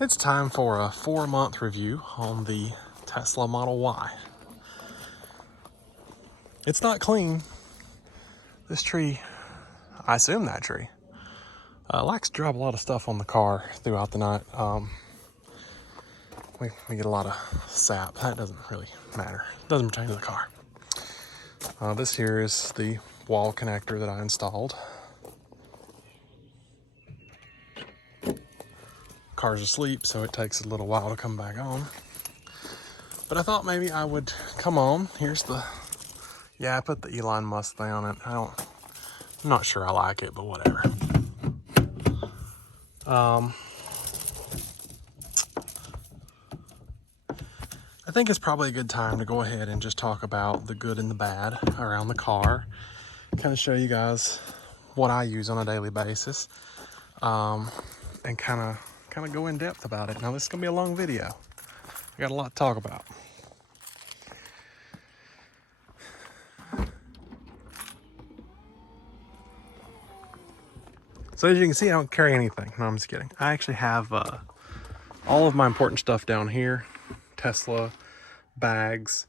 It's time for a 4-month review on the Tesla Model Y. It's not clean. This tree, I assume that tree, likes to drop a lot of stuff on the car throughout the night. We get a lot of sap. That doesn't really matter. It doesn't pertain to the car. This here is the wall connector that I installed. Car's asleep, so it takes a little while to come back on. But I thought maybe I would come on. Here's the, I put the Elon Musk thing on it. I'm not sure I like it, but whatever. I think it's probably a good time to go ahead and just talk about the good and the bad around the car. Kind of show you guys what I use on a daily basis, and kind of go in depth about it. Now this is gonna be a long video. I got a lot to talk about. So as you can see, I don't carry anything. No, I'm just kidding. I actually have all of my important stuff down here. Tesla bags.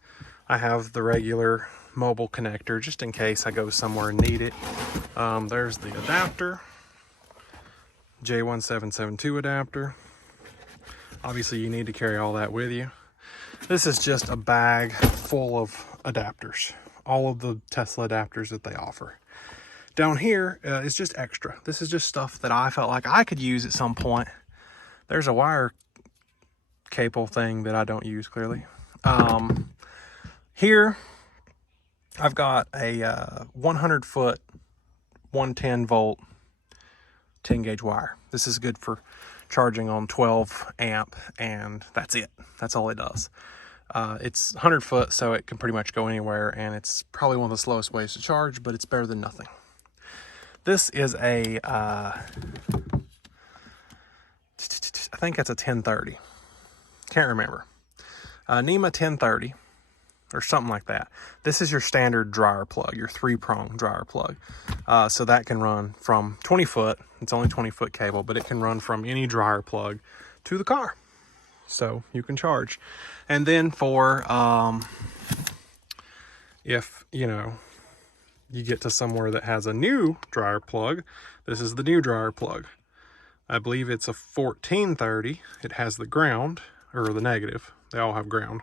I have the regular mobile connector just in case I go somewhere and need it. There's the adapter, J1772 adapter. Obviously you need to carry all that with you. This is just a bag full of adapters, all of the Tesla adapters that they offer. Down here is just extra. This is just stuff that I felt like I could use at some point. There's a wire cable thing that I don't use clearly. Here I've got a 100 foot 110 volt 10 gauge wire. This is good for charging on 12 amp, and that's it. That's all it does. It's 100 foot, so it can pretty much go anywhere, and it's probably one of the slowest ways to charge, but it's better than nothing. This is a I think it's a 1030. Can't remember. NEMA 1030 or something like that. This is your standard dryer plug, your 3-prong dryer plug. So that can run from 20 foot. It's only 20 foot cable, but it can run from any dryer plug to the car. So you can charge. And then for, if, you get to somewhere that has a new dryer plug, this is the new dryer plug. I believe it's a 1430. It has the ground, or the negative. They all have ground.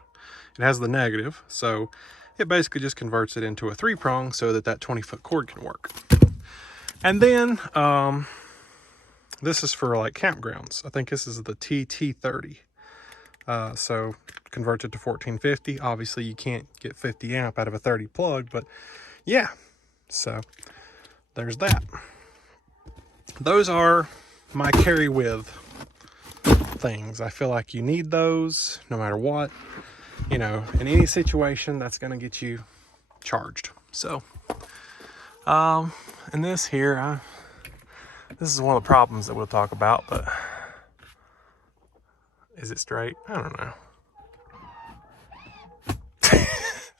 It has the negative, so it basically just converts it into a 3-prong so that 20-foot cord can work. And then this is for like campgrounds. I think this is the TT30. So converts it to 1450. Obviously you can't get 50 amp out of a 30 plug, but yeah. So there's that. Those are my carry with things. I feel like you need those no matter what. In any situation that's going to get you charged. So, and this here, this is one of the problems that we'll talk about, but is it straight? I don't know.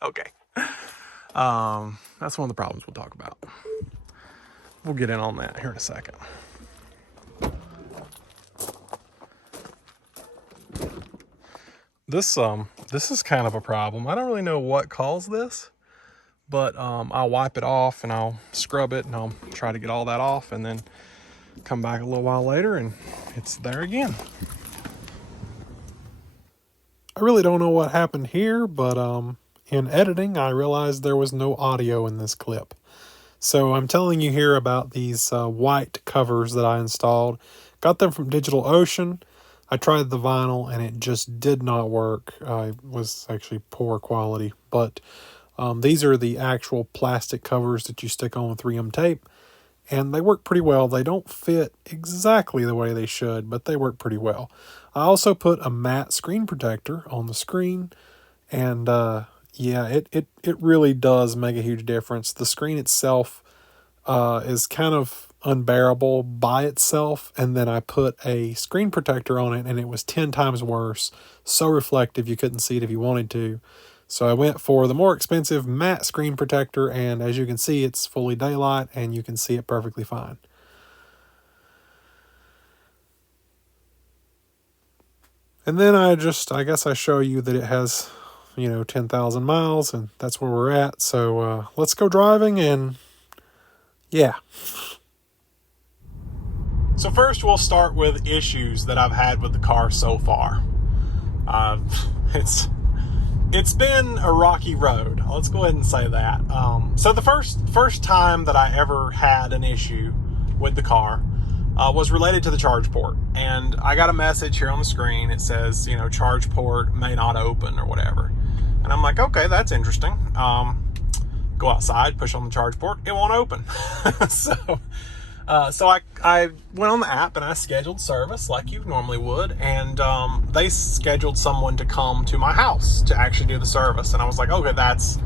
Okay. That's one of the problems we'll talk about. We'll get in on that here in a second. This is kind of a problem. I don't really know what caused this, but I'll wipe it off and I'll scrub it and I'll try to get all that off and then come back a little while later and it's there again. I really don't know what happened here, but in editing I realized there was no audio in this clip. So I'm telling you here about these white covers that I installed. Got them from DigitalOcean. I tried the vinyl and it just did not work. It was actually poor quality, but these are the actual plastic covers that you stick on with 3M tape, and they work pretty well. They don't fit exactly the way they should, but they work pretty well. I also put a matte screen protector on the screen, and yeah, it really does make a huge difference. The screen itself is kind of unbearable by itself, and then I put a screen protector on it and it was 10 times worse. So reflective you couldn't see it if you wanted to. So I went for the more expensive matte screen protector, and as you can see, it's fully daylight and you can see it perfectly fine. And then I guess I show you that it has, 10,000 miles, and that's where we're at. So let's go driving, and yeah. So first we'll start with issues that I've had with the car so far. It's been a rocky road. Let's go ahead and say that. So the first time that I ever had an issue with the car was related to the charge port. And I got a message here on the screen. It says, charge port may not open or whatever. And I'm like, okay, that's interesting. Go outside, push on the charge port. It won't open. So I went on the app and I scheduled service like you normally would. And they scheduled someone to come to my house to actually do the service. And I was like, okay, that's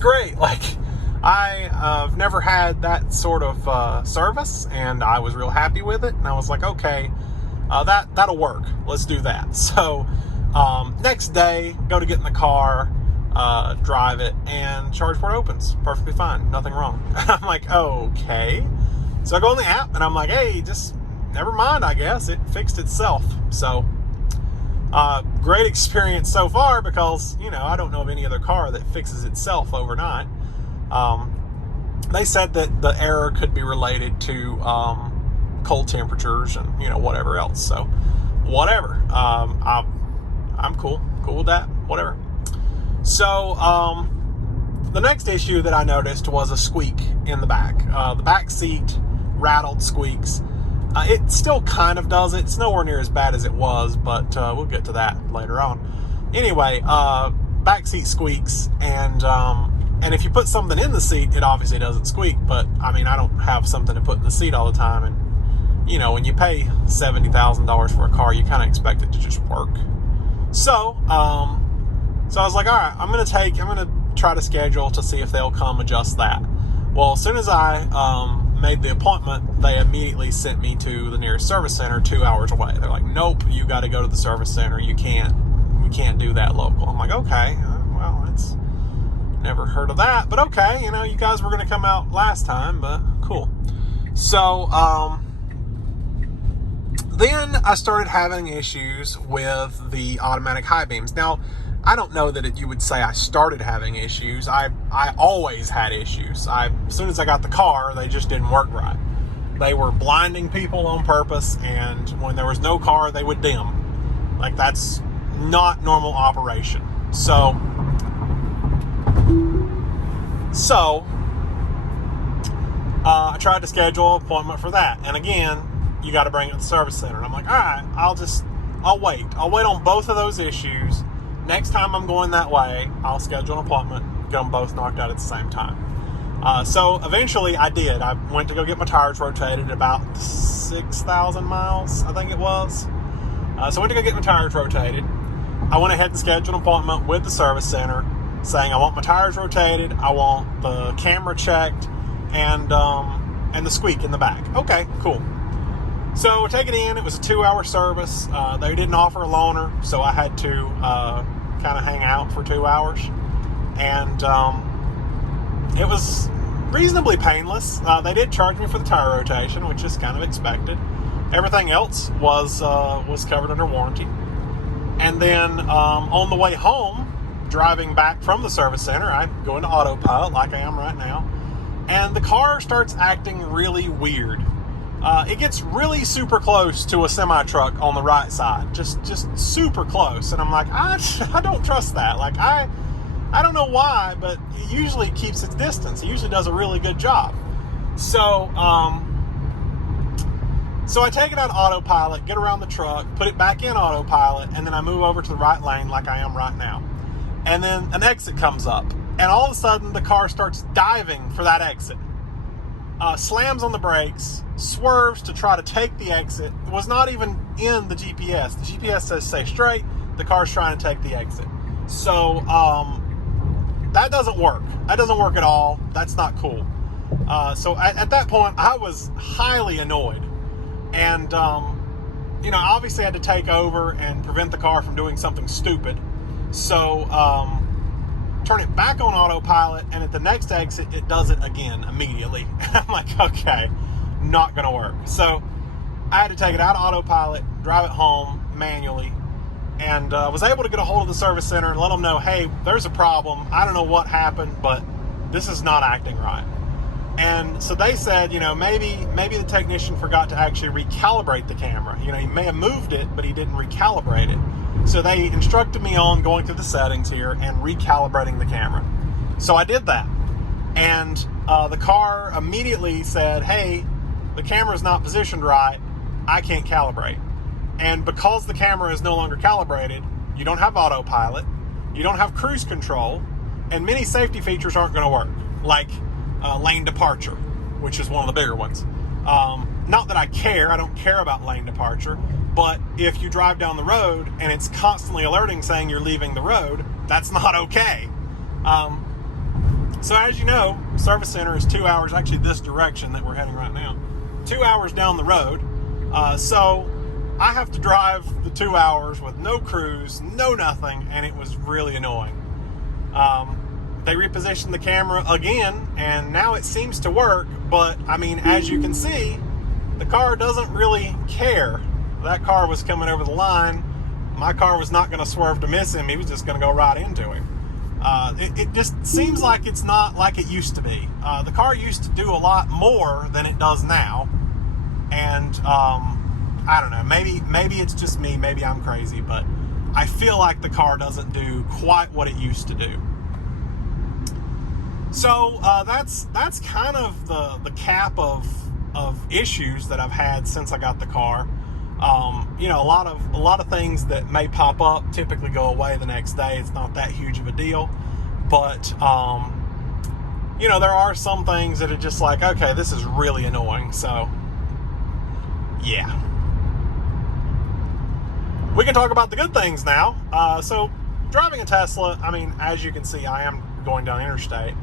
great. Like, I've never had that sort of service, and I was real happy with it. And I was like, okay, that'll work. Let's do that. So next day, go to get in the car, drive it, and charge port opens. Perfectly fine. Nothing wrong. And I'm like, okay. So I go on the app, and I'm like, hey, just never mind, I guess. It fixed itself. So great experience so far because, I don't know of any other car that fixes itself overnight. They said that the error could be related to cold temperatures and whatever else. So whatever. I'm cool with that. Whatever. So the next issue that I noticed was a squeak in the back. The back seat rattled, squeaks. It still kind of does it. It's nowhere near as bad as it was, but we'll get to that later on. Anyway, back seat squeaks, and if you put something in the seat, it obviously doesn't squeak. But I mean, I don't have something to put in the seat all the time, and when you pay $70,000 for a car, you kind of expect it to just work. So I was like, all right, I'm gonna try to schedule to see if they'll come adjust that. Well, as soon as I made the appointment, they immediately sent me to the nearest service center 2 hours away. They're like, nope, you got to go to the service center. We can't do that local. I'm like, okay, well, it's never heard of that, but okay, you guys were going to come out last time, but cool. So then I started having issues with the automatic high beams. Now, I don't know that you would say I started having issues. I always had issues. As soon as I got the car, they just didn't work right. They were blinding people on purpose, and when there was no car, they would dim. Like, that's not normal operation. So I tried to schedule an appointment for that. And again, you got to bring it to the service center. And I'm like, all right, I'll wait. I'll wait on both of those issues. Next time I'm going that way, I'll schedule an appointment, get them both knocked out at the same time. So eventually I did. I went to go get my tires rotated about 6,000 miles, I think it was. So I went to go get my tires rotated. I went ahead and scheduled an appointment with the service center saying I want my tires rotated, I want the camera checked, and the squeak in the back. Okay, cool. So take it in. It was a 2-hour service. They didn't offer a loaner, so I had to kind of hang out for 2 hours. And it was reasonably painless. They did charge me for the tire rotation, which is kind of expected. Everything else was covered under warranty. And then on the way home, driving back from the service center, I go into autopilot like I am right now, and the car starts acting really weird. It gets really super close to a semi-truck on the right side, just super close, and I'm like, I don't trust that. Like, I don't know why, but it usually keeps its distance. It usually does a really good job. So I take it out of autopilot, get around the truck, put it back in autopilot, and then I move over to the right lane like I am right now. And then an exit comes up, and all of a sudden the car starts diving for that exit. Slams on the brakes, swerves to try to take the exit. It was not even in the GPS. The GPS says stay straight. The car's trying to take the exit. So that doesn't work. That doesn't work at all. That's not cool. So at that point, I was highly annoyed. And, obviously I had to take over and prevent the car from doing something stupid. So turn it back on autopilot, and at the next exit, it does it again immediately. I'm like, okay, not going to work. So I had to take it out of autopilot, drive it home manually, and was able to get a hold of the service center and let them know, hey, there's a problem. I don't know what happened, but this is not acting right. And so they said, maybe the technician forgot to actually recalibrate the camera. He may have moved it, but he didn't recalibrate it. So they instructed me on going through the settings here and recalibrating the camera. So I did that. And the car immediately said, hey, the camera's not positioned right. I can't calibrate. And because the camera is no longer calibrated, you don't have autopilot, you don't have cruise control, and many safety features aren't going to work, like lane departure, which is one of the bigger ones. Not that I don't care about lane departure, but if you drive down the road and it's constantly alerting saying you're leaving the road, that's not okay. So as you know, service center is 2 hours, actually this direction that we're heading right now, 2 hours down the road. So I have to drive the 2 hours with no cruise, no nothing, and it was really annoying. They repositioned the camera again, and now it seems to work, but as you can see, the car doesn't really care. That car was coming over the line. My car was not going to swerve to miss him. He was just going to go right into him. It just seems like it's not like it used to be. The car used to do a lot more than it does now. And I don't know, maybe it's just me, maybe I'm crazy, but I feel like the car doesn't do quite what it used to do. So that's kind of the cap of issues that I've had since I got the car. A lot of things that may pop up typically go away the next day. It's not that huge of a deal, but there are some things that are just like, okay, this is really annoying. So yeah, we can talk about the good things now. So driving a Tesla, as you can see, I am going down interstate,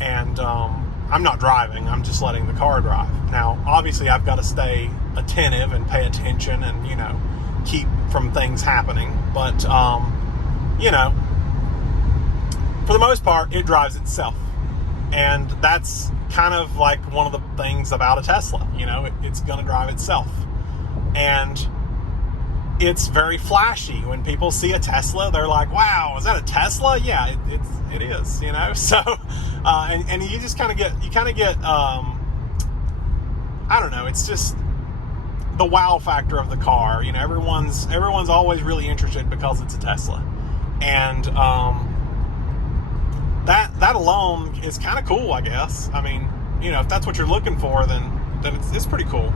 and I'm not driving, I'm just letting the car drive. Now, obviously, I've got to stay attentive and pay attention and, keep from things happening. But, for the most part, it drives itself. And that's kind of like one of the things about a Tesla. It's going to drive itself. And it's very flashy. When people see a Tesla, they're like, wow, is that a Tesla? Yeah, it is, so, and you just kind of get, I don't know, it's just the wow factor of the car. Everyone's always really interested because it's a Tesla. And, that alone is kind of cool, I guess. If that's what you're looking for, then it's pretty cool.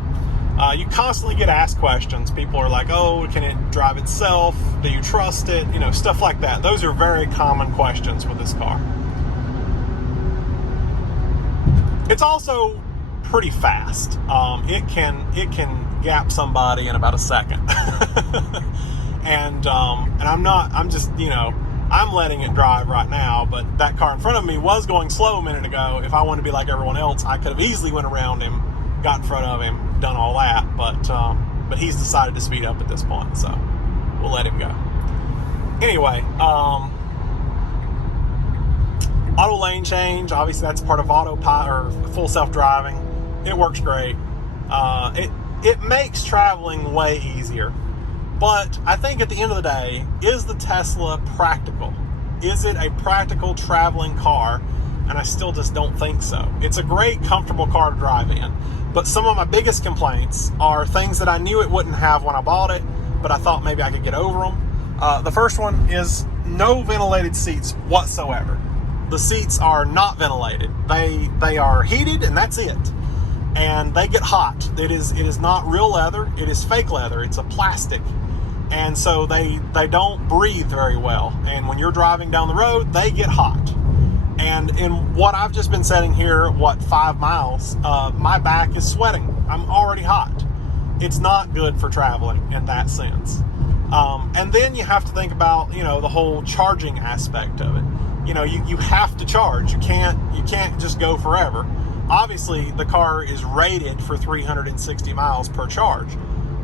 You constantly get asked questions. People are like, oh, can it drive itself? Do you trust it? Stuff like that. Those are very common questions with this car. It's also pretty fast. It can gap somebody in about a second. and I'm letting it drive right now, but that car in front of me was going slow a minute ago. If I wanted to be like everyone else, I could have easily went around him, got in front of him, done all that, but he's decided to speed up at this point, so we'll let him go. Anyway, auto lane change, obviously that's part of autopilot or full self-driving. It works great. It makes traveling way easier. But I think at the end of the day, is the Tesla practical? Is it a practical traveling car? And I still just don't think so. It's a great, comfortable car to drive in. But some of my biggest complaints are things that I knew it wouldn't have when I bought it, but I thought maybe I could get over them. The first one is no ventilated seats whatsoever. The seats are not ventilated. They are heated, and that's it. And they get hot. It is not real leather. It is fake leather. It's a plastic. And so they don't breathe very well. And when you're driving down the road, they get hot. And in what I've just been sitting here, 5 miles, my back is sweating. I'm already hot. It's not good for traveling in that sense. And then you have to think about, the whole charging aspect of it. You have to charge. You can't just go forever. Obviously, the car is rated for 360 miles per charge,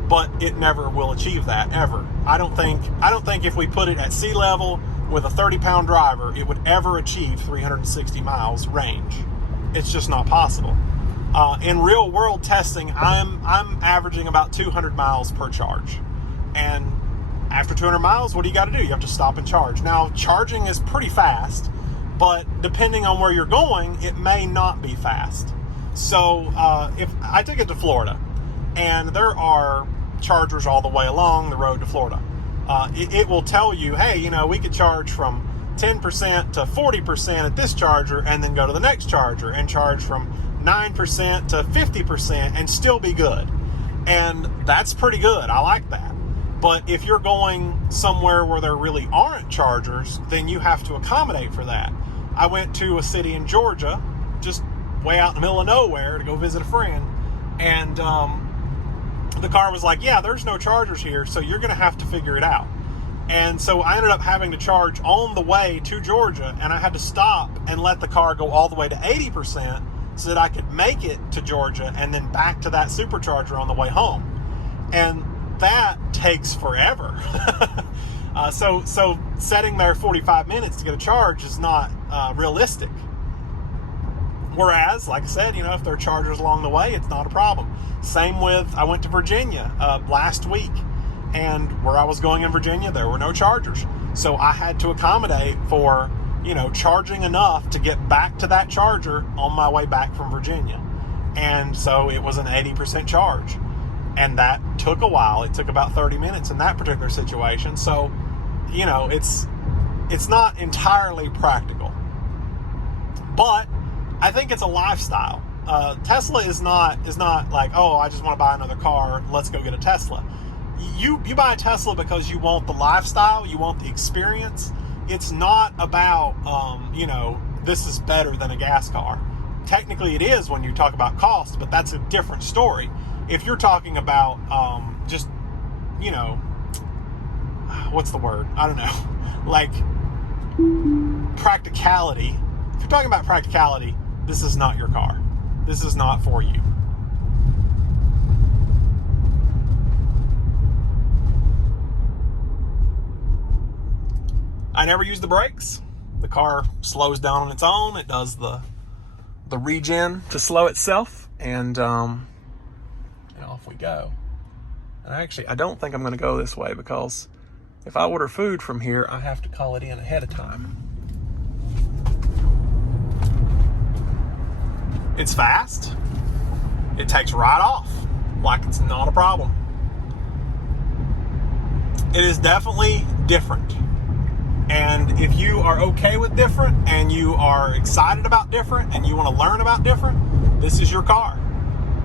but it never will achieve that ever. I don't think if we put it at sea level with a 30-pound driver, it would ever achieve 360 miles range. It's just not possible. In real world testing, I'm averaging about 200 miles per charge, and After 200 miles, what do you got to do? You have to stop and charge. Now, charging is pretty fast, but depending on where you're going, it may not be fast. So if I took it to Florida, and there are chargers all the way along the road to Florida, it will tell you, hey, you know, we could charge from 10% to 40% at this charger, and then go to the next charger and charge from 9% to 50% and still be good. And that's pretty good. I like that. But if you're going somewhere where there really aren't chargers, then you have to accommodate for that. I went to a city in Georgia, just way out in the middle of nowhere, to go visit a friend, and the car was like, yeah, there's no chargers here, so you're going to have to figure it out. And so I ended up having to charge on the way to Georgia, and I had to stop and let the car go all the way to 80% so that I could make it to Georgia and then back to that supercharger on the way home. And that takes forever. So setting there 45 minutes to get a charge is not realistic. Whereas, like I said, you know, if there are chargers along the way, it's not a problem. Same with, I went to Virginia last week, and where I was going in Virginia, there were no chargers. So I had to accommodate for, you know, charging enough to get back to that charger on my way back from Virginia. And so it was an 80% charge. And that took a while. It took about 30 minutes in that particular situation. So, you know, it's not entirely practical. But I think it's a lifestyle. Tesla is not like, oh, I just want to buy another car, let's go get a Tesla. You buy a Tesla because you want the lifestyle, you want the experience. It's not about, you know, this is better than a gas car. Technically it is when you talk about cost, but that's a different story. If you're talking about just, you know, what's the word? I don't know. Like practicality. If you're talking about practicality, this is not your car. This is not for you. I never use the brakes. The car slows down on its own. It does the regen to slow itself, and off we go. And actually, I don't think I'm going to go this way, because if I order food from here, I have to call it in ahead of time. It's fast. It takes right off like it's not a problem. It is definitely different. And if you are okay with different, and you are excited about different, and you want to learn about different, this is your car.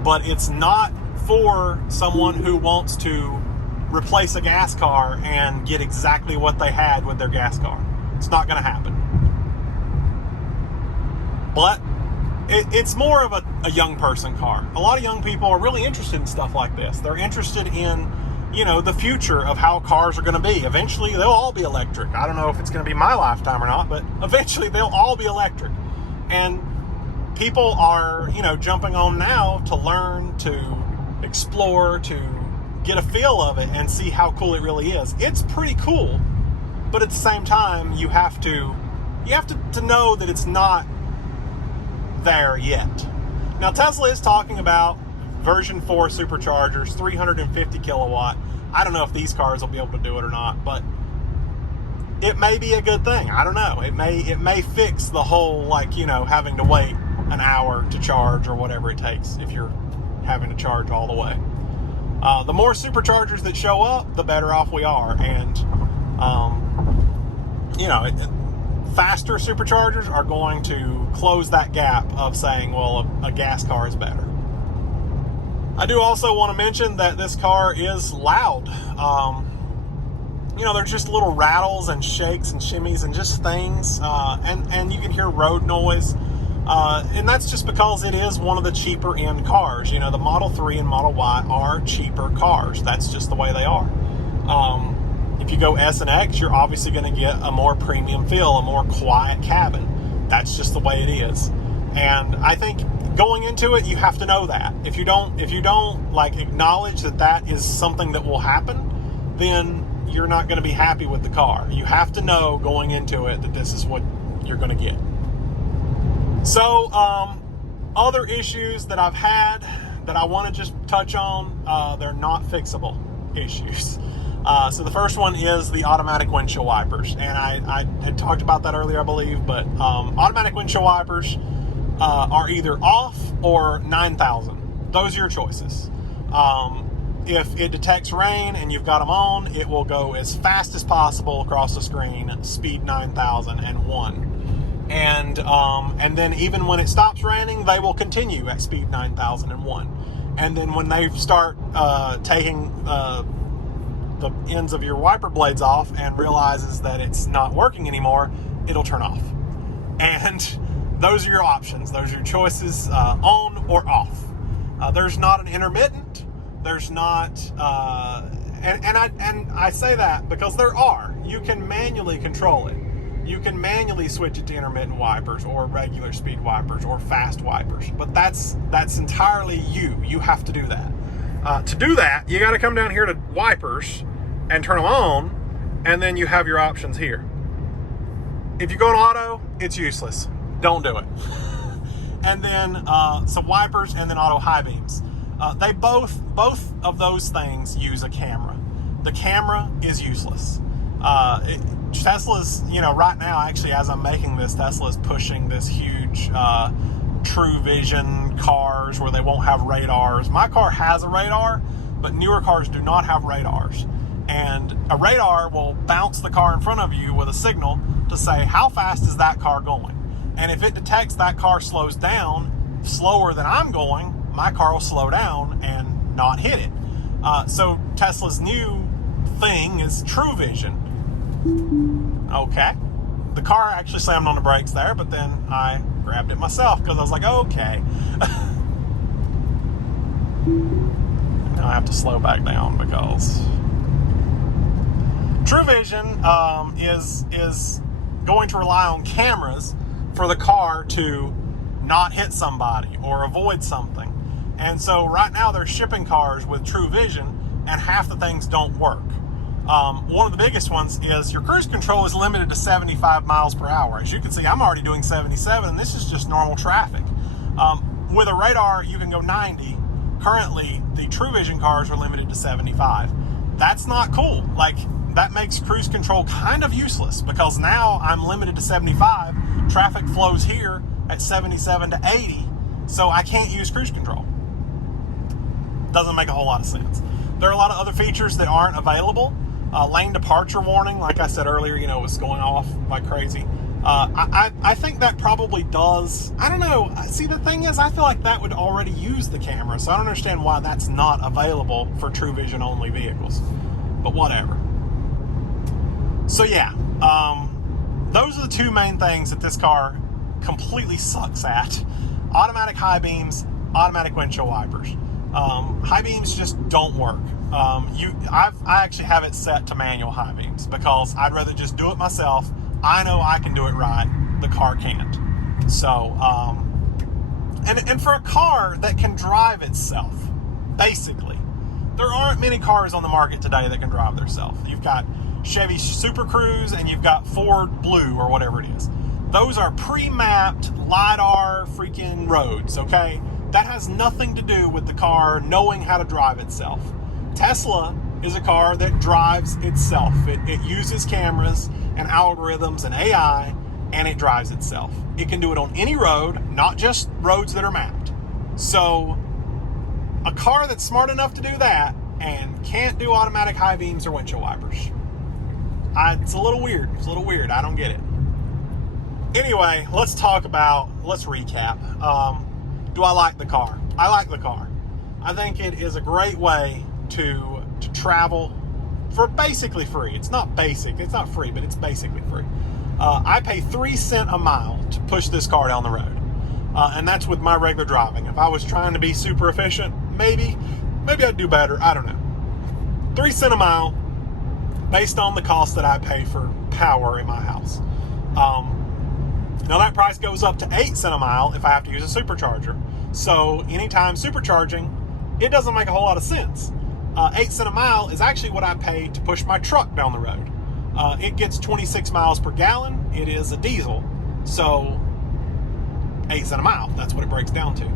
But it's not for someone who wants to replace a gas car and get exactly what they had with their gas car. It's not going to happen. But it's more of a young person car. A lot of young people are really interested in stuff like this. They're interested in, you know, the future of how cars are going to be. Eventually, they'll all be electric. I don't know if it's going to be my lifetime or not, but eventually they'll all be electric. And people are, you know, jumping on now to learn, to explore, to get a feel of it and see how cool it really is. It's pretty cool, but at the same time, you have to know that it's not there yet. Now, Tesla is talking about version 4 superchargers, 350 kilowatt. I don't know if these cars will be able to do it or not, but it may be a good thing. I don't know. It may fix the whole, like, you know, having to wait an hour to charge or whatever it takes if you're having to charge all the way. The more superchargers that show up, the better off we are. And, you know, faster superchargers are going to close that gap of saying, well, a gas car is better. I do also want to mention that this car is loud. You know, there's just little rattles and shakes and shimmies and just things. And you can hear road noise. And that's just because it is one of the cheaper end cars. You know, the Model 3 and Model Y are cheaper cars. That's just the way they are. If you go S and X, you're obviously going to get a more premium feel, a more quiet cabin. That's just the way it is. And I think going into it, you have to know that. If you don't like acknowledge that is something that will happen, then you're not going to be happy with the car. You have to know going into it that this is what you're going to get. So, other issues that I've had that I want to just touch on, they're not fixable issues. So the first one is the automatic windshield wipers, and I had talked about that earlier, I believe, but automatic windshield wipers are either off or 9,000. Those are your choices. If it detects rain and you've got them on, it will go as fast as possible across the screen, speed 9,001. And then even when it stops raining, they will continue at speed 9,001. And then when they start taking the ends of your wiper blades off and realizes that it's not working anymore, it'll turn off. And those are your options. Those are your choices, on or off. There's not an intermittent. There's not, and I say that because there are. You can manually control it. You can manually switch it to intermittent wipers or regular speed wipers or fast wipers. But that's entirely you. You have to do that. To do that, you got to come down here to wipers and turn them on, and then you have your options here. If you go in auto, it's useless. Don't do it. And then some wipers and then auto high beams. They both of those things use a camera. The camera is useless. Tesla's, right now, actually, as I'm making this, Tesla's pushing this huge Truevision cars where they won't have radars. My car has a radar, but newer cars do not have radars. And a radar will bounce the car in front of you with a signal to say, how fast is that car going? And if it detects that car slows down slower than I'm going, my car will slow down and not hit it. So Tesla's new thing is Truevision. Okay. The car actually slammed on the brakes there, but then I grabbed it myself because I was like, okay. Now I have to slow back down because Truevision is going to rely on cameras for the car to not hit somebody or avoid something. And so right now they're shipping cars with Truevision and half the things don't work. One of the biggest ones is your cruise control is limited to 75 miles per hour. As you can see, I'm already doing 77, and this is just normal traffic. With a radar, you can go 90. Currently, the Truevision cars are limited to 75. That's not cool. Like, that makes cruise control kind of useless because now I'm limited to 75. Traffic flows here at 77 to 80, so I can't use cruise control. Doesn't make a whole lot of sense. There are a lot of other features that aren't available. Lane departure warning, like I said earlier, was going off like crazy. I think that probably does. I don't know. See, the thing is, I feel like that would already use the camera, so I don't understand why that's not available for Truevision only vehicles. But whatever. So yeah, those are the two main things that this car completely sucks at. Automatic high beams, automatic windshield wipers. High beams just don't work. I actually have it set to manual high beams because I'd rather just do it myself. I know I can do it right. The car can't. So, and for a car that can drive itself, basically, there aren't many cars on the market today that can drive themselves. You've got Chevy Super Cruise and you've got Ford Blue or whatever it is. Those are pre-mapped LiDAR freaking roads, okay? That has nothing to do with the car knowing how to drive itself. Tesla is a car that drives itself. It uses cameras and algorithms and AI, and it drives itself. It can do it on any road, not just roads that are mapped. So a car that's smart enough to do that and can't do automatic high beams or windshield wipers. It's a little weird. I don't get it. Anyway, let's recap. Do I like the car? I like the car. I think it is a great way to travel for basically free. It's not free, but it's basically free. I pay 3 cents a mile to push this car down the road. And that's with my regular driving. If I was trying to be super efficient, maybe I'd do better. I don't know. 3 cents a mile based on the cost that I pay for power in my house. Now that price goes up to 8 cents a mile if I have to use a supercharger. So anytime supercharging, it doesn't make a whole lot of sense. 8 cents a mile is actually what I pay to push my truck down the road. It gets 26 miles per gallon. It is a diesel. So 8 cents a mile, that's what it breaks down to.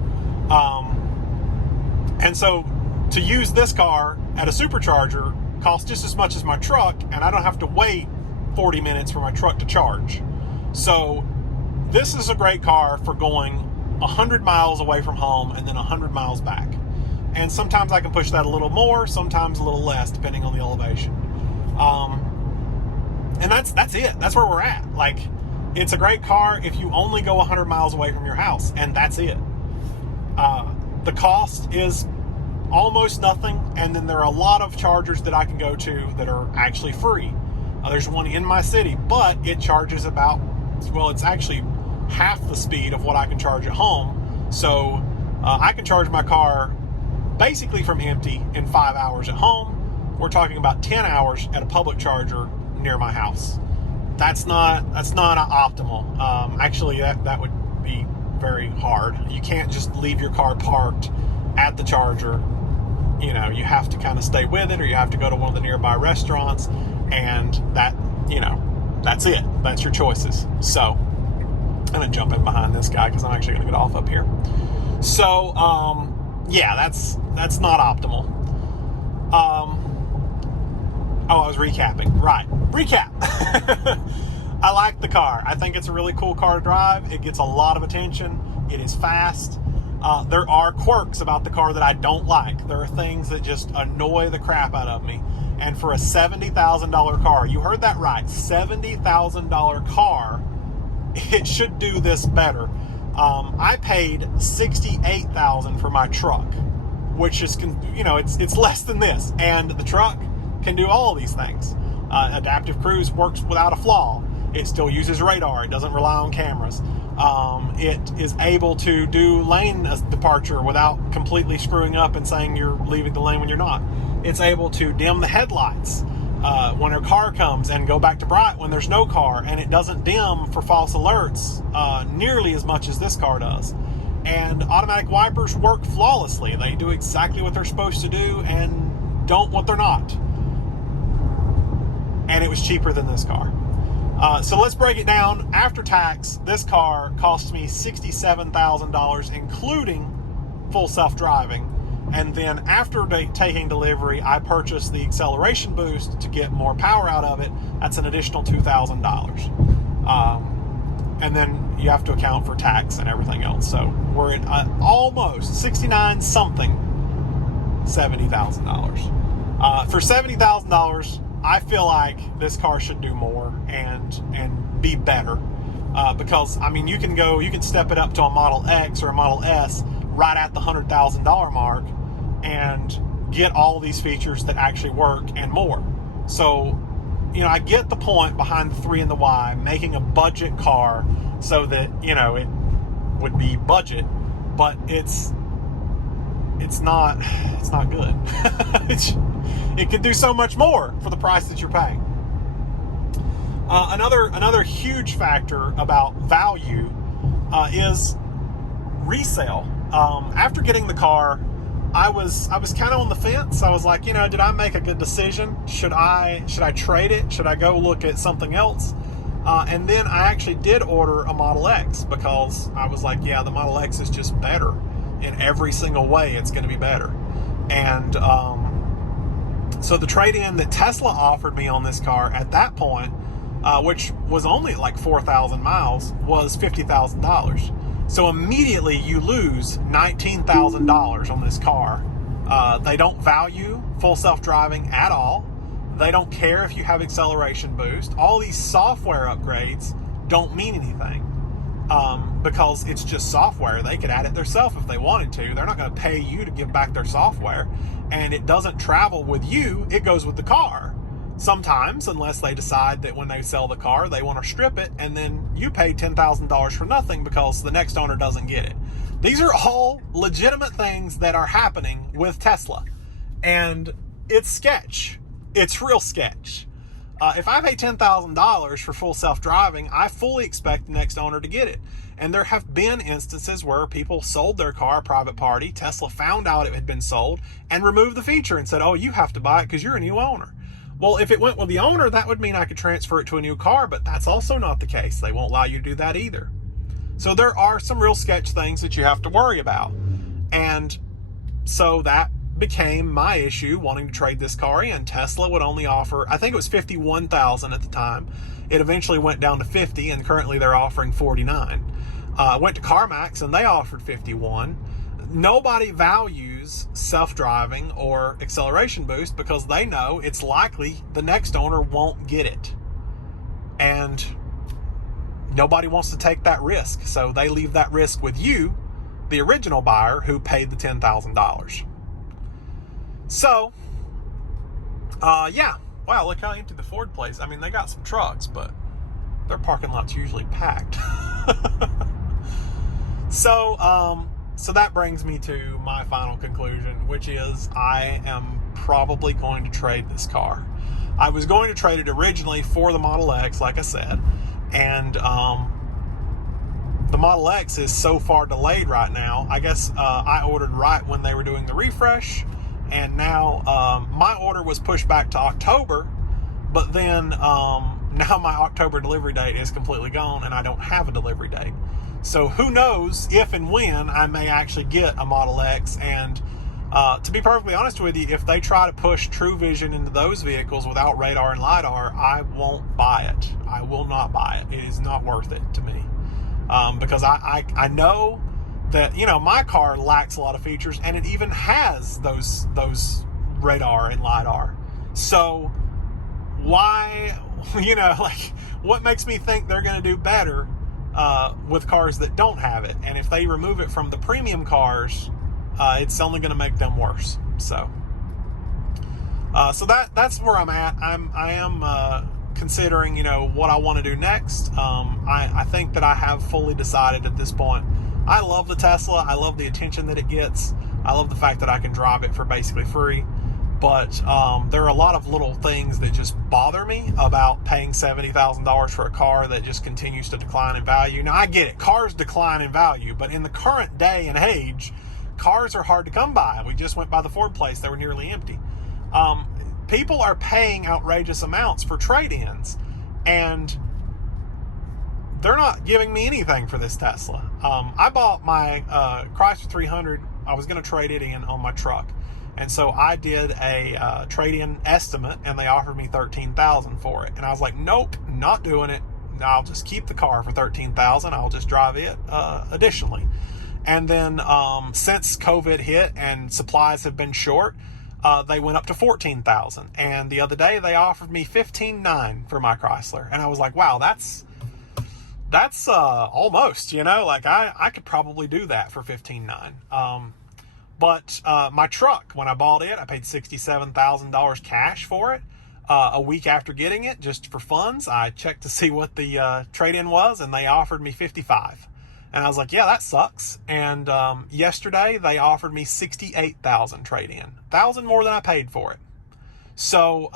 And so to use this car at a supercharger costs just as much as my truck, and I don't have to wait 40 minutes for my truck to charge. So this is a great car for going 100 miles away from home and then 100 miles back. And sometimes I can push that a little more, sometimes a little less, depending on the elevation. And that's it. That's where we're at. Like, it's a great car if you only go 100 miles away from your house, and that's it. The cost is almost nothing, and then there are a lot of chargers that I can go to that are actually free. There's one in my city, but it charges about, well, it's actually half the speed of what I can charge at home. So I can charge my car basically from empty in 5 hours at home. We're talking about 10 hours at a public charger near my house. That's not optimal. Actually, that would be very hard. You can't just leave your car parked at the charger. You know, you have to kind of stay with it, or you have to go to one of the nearby restaurants, and that, you know, that's it. That's your choices. So I'm gonna jump in behind this guy because I'm actually gonna get off up here. So yeah, that's not optimal. I was recapping. Right, recap. I like the car. I think it's a really cool car to drive. It gets a lot of attention. It is fast. There are quirks about the car that I don't like. There are things that just annoy the crap out of me. And for a $70,000 car, you heard that right, $70,000 car, it should do this better. I paid $68,000 for my truck, which is, you know, it's less than this. And the truck can do all of these things. Adaptive Cruise works without a flaw. It still uses radar. It doesn't rely on cameras. It is able to do lane departure without completely screwing up and saying you're leaving the lane when you're not. It's able to dim the headlights when a car comes and go back to bright when there's no car, and it doesn't dim for false alerts nearly as much as this car does. And automatic wipers work flawlessly. They do exactly what they're supposed to do and don't what they're not. And it was cheaper than this car. So let's break it down. After tax, this car cost me $67,000, including full self-driving. And then after taking delivery, I purchased the acceleration boost to get more power out of it. That's an additional $2,000. And then you have to account for tax and everything else. So we're at almost 69 something, $70,000. For $70,000, I feel like this car should do more and be better, because I mean, you can step it up to a Model X or a Model S right at the $100,000 mark and get all these features that actually work and more. So, you know, I get the point behind the 3 and the Y, making a budget car so that, you know, it would be budget, but it's not good. It can do so much more for the price that you're paying. Another huge factor about value is resale. After getting the car, I was kind of on the fence. I was like, you know, did I make a good decision? Should I trade it? Should I go look at something else? And then I actually did order a Model X because I was like, yeah, the Model X is just better in every single way. It's going to be better. And so the trade-in that Tesla offered me on this car at that point, which was only like 4,000 miles, was $50,000. So immediately you lose $19,000 on this car. They don't value full self-driving at all. They don't care if you have acceleration boost. All these software upgrades don't mean anything because it's just software. They could add it themselves if they wanted to. They're not going to pay you to give back their software. And it doesn't travel with you. It goes with the car. Sometimes, unless they decide that when they sell the car, they want to strip it, and then you pay $10,000 for nothing because the next owner doesn't get it. These are all legitimate things that are happening with Tesla. And it's sketch. It's real sketch. If I pay $10,000 for full self-driving, I fully expect the next owner to get it. And there have been instances where people sold their car, a private party, Tesla found out it had been sold, and removed the feature and said, oh, you have to buy it because you're a new owner. Well, if it went with the owner, that would mean I could transfer it to a new car, but that's also not the case. They won't allow you to do that either. So there are some real sketch things that you have to worry about. And so that became my issue wanting to trade this car in. Tesla would only offer, I think it was $51,000 at the time. It eventually went down to 50, and currently they're offering 49. I went to CarMax and they offered 51. Nobody values self-driving or acceleration boost because they know it's likely the next owner won't get it. And nobody wants to take that risk. So they leave that risk with you, the original buyer who paid the $10,000. So, yeah. Wow, look how empty the Ford place. I mean, they got some trucks, but their parking lot's usually packed. So that brings me to my final conclusion, which is I am probably going to trade this car. I was going to trade it originally for the Model X, like I said, and the Model X is so far delayed right now. I guess I ordered right when they were doing the refresh, and now my order was pushed back to October, but then now my October delivery date is completely gone, and I don't have a delivery date. So who knows if and when I may actually get a Model X. And to be perfectly honest with you, if they try to push Truevision into those vehicles without radar and LiDAR, I won't buy it. I will not buy it. It is not worth it to me. Because I know that, you know, my car lacks a lot of features, and it even has those radar and LiDAR. So why, you know, like, what makes me think they're going to do better with cars that don't have it? And if they remove it from the premium cars, it's only going to make them worse. So that's where I'm at. I am considering, you know, what I want to do next. I think that I have fully decided at this point. I love the Tesla. I love the attention that it gets. I love the fact that I can drive it for basically free. But there are a lot of little things that just bother me about paying $70,000 for a car that just continues to decline in value. Now, I get it. Cars decline in value, but in the current day and age, cars are hard to come by. We just went by the Ford place. They were nearly empty. People are paying outrageous amounts for trade-ins, and they're not giving me anything for this Tesla. I bought my Chrysler 300. I was going to trade it in on my truck. And so I did a trade-in estimate, and they offered me $13,000 for it. And I was like, nope, not doing it. I'll just keep the car for $13,000. I'll just drive it additionally. And then since COVID hit and supplies have been short, they went up to $14,000. And the other day they offered me $15,900 for my Chrysler. And I was like, wow, that's almost, you know, like I could probably do that for $15,900. But my truck, when I bought it, I paid $67,000 cash for it. A week after getting it, just for funds, I checked to see what the trade-in was, and they offered me $55,000. And I was like, yeah, that sucks. And yesterday, they offered me $68,000 trade-in, $1,000 more than I paid for it. So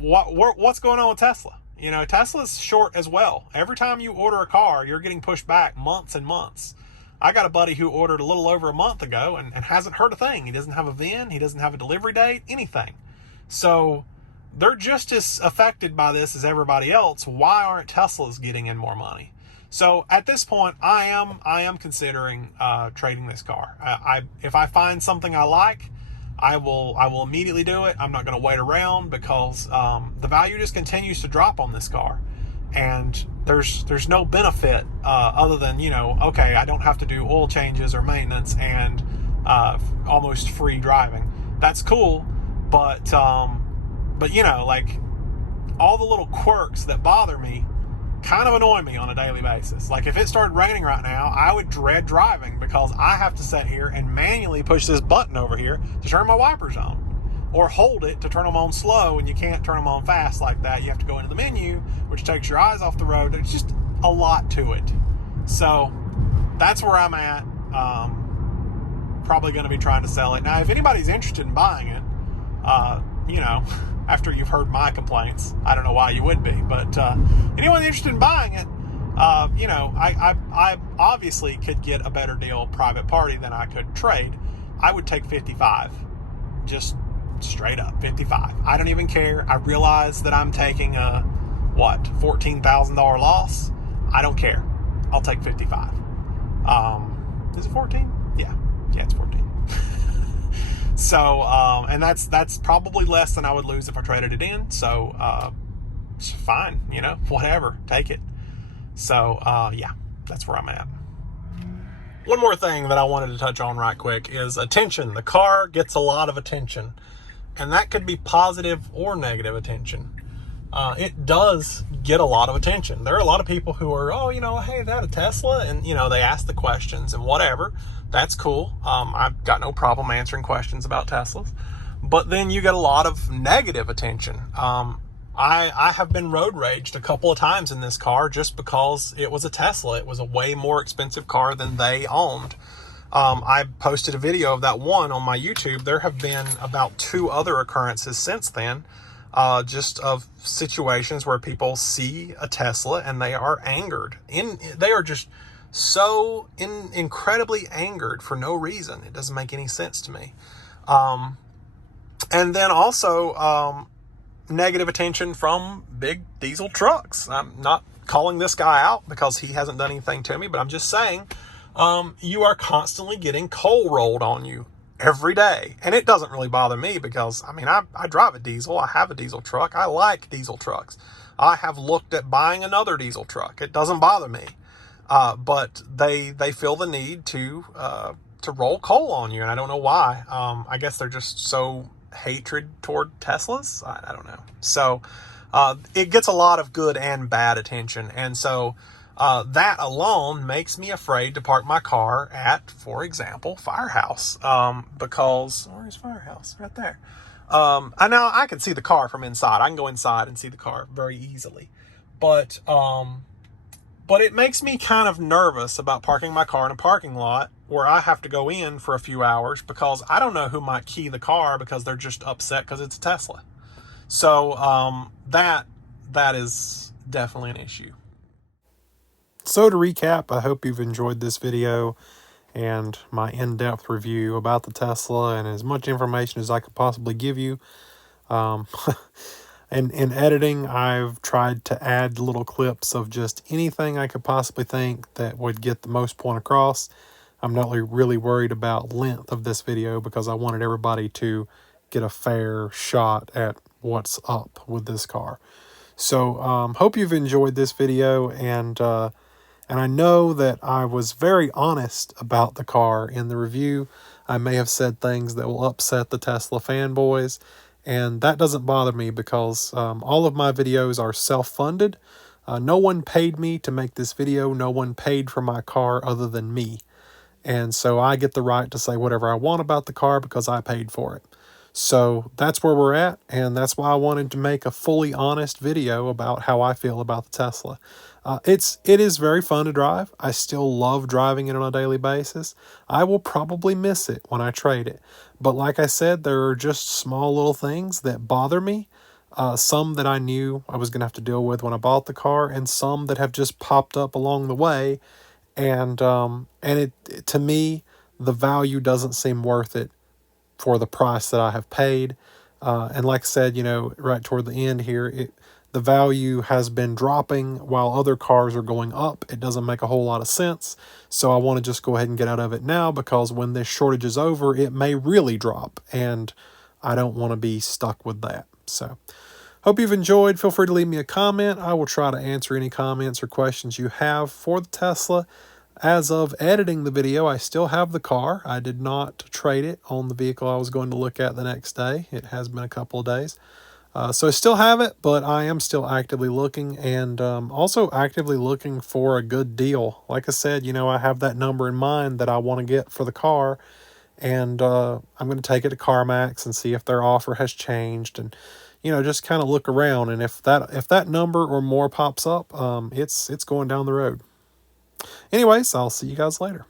what's going on with Tesla? You know, Tesla's short as well. Every time you order a car, you're getting pushed back months and months. I got a buddy who ordered a little over a month ago and hasn't heard a thing. He doesn't have a VIN. He doesn't have a delivery date, anything. So they're just as affected by this as everybody else. Why aren't Teslas getting in more money? So at this point, I am considering trading this car. If I find something I like, I will immediately do it. I'm not going to wait around because the value just continues to drop on this car. And there's no benefit other than, you know, okay, I don't have to do oil changes or maintenance and almost free driving. That's cool, but you know, like, all the little quirks that bother me kind of annoy me on a daily basis. Like, if it started raining right now, I would dread driving because I have to sit here and manually push this button over here to turn my wipers on. Or hold it to turn them on slow, and you can't turn them on fast like that. You have to go into the menu, which takes your eyes off the road. There's just a lot to it. So that's where I'm at. Probably going to be trying to sell it. Now, if anybody's interested in buying it, you know, after you've heard my complaints, I don't know why you would be, but anyone interested in buying it, you know, I obviously could get a better deal private party than I could trade. I would take $55,000. Just straight up $55,000. I don't even care. I realize that I'm taking a $14,000 loss. I don't care. I'll take $55,000. Is it 14? Yeah, it's 14. So, and that's probably less than I would lose if I traded it in. So, it's fine, whatever, take it. So, yeah, that's where I'm at. One more thing that I wanted to touch on right quick is attention. The car gets a lot of attention, and that could be positive or negative attention. It does get a lot of attention. There are a lot of people who are, hey, is that a Tesla? And, they ask the questions and whatever. That's cool. I've got no problem answering questions about Teslas. But then you get a lot of negative attention. I have been road raged a couple of times in this car just because it was a Tesla. It was a way more expensive car than they owned. I posted a video of that one on my YouTube. There have been about 2 other occurrences since then, just of situations where people see a Tesla and they are angered. They are just so incredibly angered for no reason. It doesn't make any sense to me. And then also negative attention from big diesel trucks. I'm not calling this guy out because he hasn't done anything to me, but I'm just saying you are constantly getting coal rolled on you every day. And it doesn't really bother me because, I drive a diesel. I have a diesel truck. I like diesel trucks. I have looked at buying another diesel truck. It doesn't bother me. But they feel the need to roll coal on you. And I don't know why. I guess they're just so hatred toward Teslas. I don't know. So it gets a lot of good and bad attention. And so that alone makes me afraid to park my car at, for example, Firehouse. Because, where's Firehouse? Right there. I know I can see the car from inside. I can go inside and see the car very easily. But it makes me kind of nervous about parking my car in a parking lot where I have to go in for a few hours because I don't know who might key the car because they're just upset because it's a Tesla. So that is definitely an issue. So to recap, I hope you've enjoyed this video and my in-depth review about the Tesla and as much information as I could possibly give you. And in editing, I've tried to add little clips of just anything I could possibly think that would get the most point across. I'm not really worried about length of this video because I wanted everybody to get a fair shot at what's up with this car. So hope you've enjoyed this video, and I know that I was very honest about the car in the review. I may have said things that will upset the Tesla fanboys, and that doesn't bother me because all of my videos are self-funded. No one paid me to make this video. No one paid for my car other than me. And so I get the right to say whatever I want about the car because I paid for it. So that's where we're at, and that's why I wanted to make a fully honest video about how I feel about the Tesla. It is very fun to drive. I still love driving it on a daily basis. I will probably miss it when I trade it. But like I said, there are just small little things that bother me. Some that I knew I was going to have to deal with when I bought the car, and some that have just popped up along the way. And to me, the value doesn't seem worth it for the price that I have paid. And like I said, right toward the end here, the value has been dropping while other cars are going up. It doesn't make a whole lot of sense. So I want to just go ahead and get out of it now because when this shortage is over, it may really drop. And I don't want to be stuck with that. So hope you've enjoyed. Feel free to leave me a comment. I will try to answer any comments or questions you have for the Tesla. As of editing the video, I still have the car. I did not trade it on the vehicle I was going to look at the next day. It has been a couple of days. So I still have it, but I am still actively looking, and also actively looking for a good deal. Like I said, I have that number in mind that I want to get for the car, and I'm going to take it to CarMax and see if their offer has changed, and just kind of look around. And if that number or more pops up, it's going down the road. Anyways, I'll see you guys later.